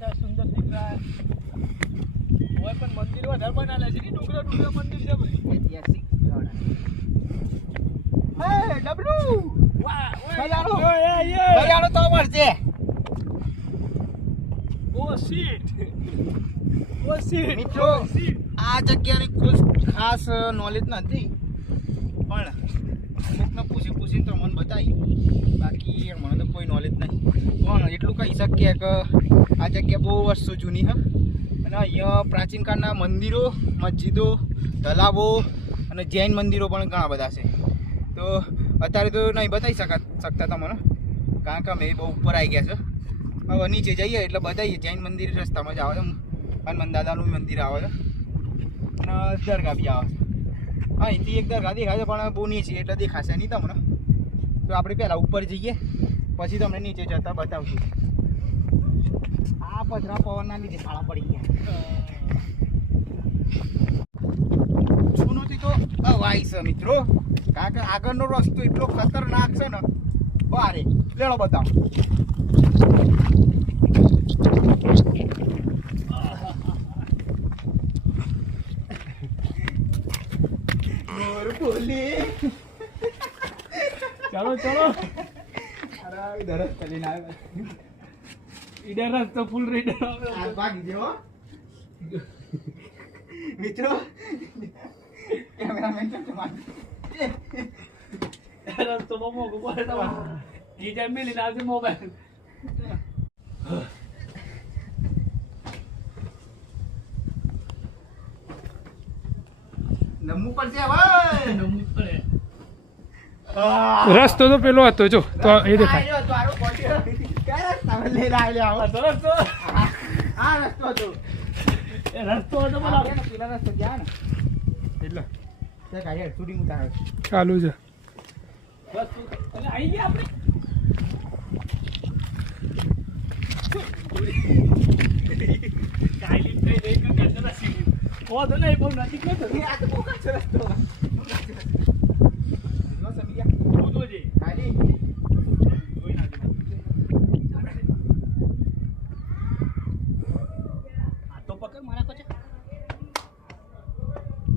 कैसा सुंदर दिख रहा है। वो पण मंदिर વધારે બનાવેલા છે ને ડુંગરા ડુંગરા મંદિર છે ભાઈ ऐतिहासिक સ્થળ હે ડબલુ વાહ બજારો ઓય બજારો તો મળશે ઓ સીટ ઓ સીટ મિત્રો આ જગ્યાની કોઈ ખાસ નોલેજ નથી પણ અમુકને પૂછીને તો મને બતાવી બાકી મને તો કોઈ નોલેજ નહીં પણ એટલું કહી શકીએ કે આ જગ્યા બહુ વર્ષો જૂની છે અને અહીંયા પ્રાચીન કાળના મંદિરો મસ્જિદો તલાવો અને જૈન મંદિરો પણ ઘણા બધા છે તો અત્યારે તો નહીં બતાવી શકતા તમને કારણ કે અમે બહુ ઉપર આવી ગયા છે હવે નીચે જઈએ એટલે બતાવીએ જૈન મંદિર રસ્તામાં જ આવે છે હનુમાન દાદાનું મંદિર આવે છે અને દરગાહ બી આવે છે અહીંથી એક દરગાહ દેખાય છે પણ બહુ નીચે એટલે દેખાશે નહીં તમને તો આપણે પહેલાં ઉપર જઈએ પછી તમને નીચે જતા બતાવશું આ પથરા પવનના લીધે કાળા પડી ગયા જૂનોથી તો અવાય છે મિત્રો કારણ કે આગળનો રસ્તો એટલો ખતરનાક છે ને બારે લેડો બતાવો चलो चलो અરે ઇધર ચલીને આવે इधर रास्ता फुल रेड આ ભાગી જેવો મિત્રો કેમેરામેન કેમ મારી रास्ता मोमो को बोले तो ये जब मिली ना से मोबाइल નમવું પડશે હવે नमूद पड़े રસ્તો તો પેલો હતો જો તો એ દેખાય તારો કોટી કયા રસ્તા લઈને આવ્યા આવો रास्ता આ રસ્તો હતો रास्ता तो बोला પેલા રસ્તો ગયા ને એટલે તે કાય શૂટિંગ ઉતારે ચાલુ છે बस अरे आई गया आपने काली पे देख के कैसा सी वो तो नहीं बहुत नजीक में तो આ તો બહુ કાચો રસ્તો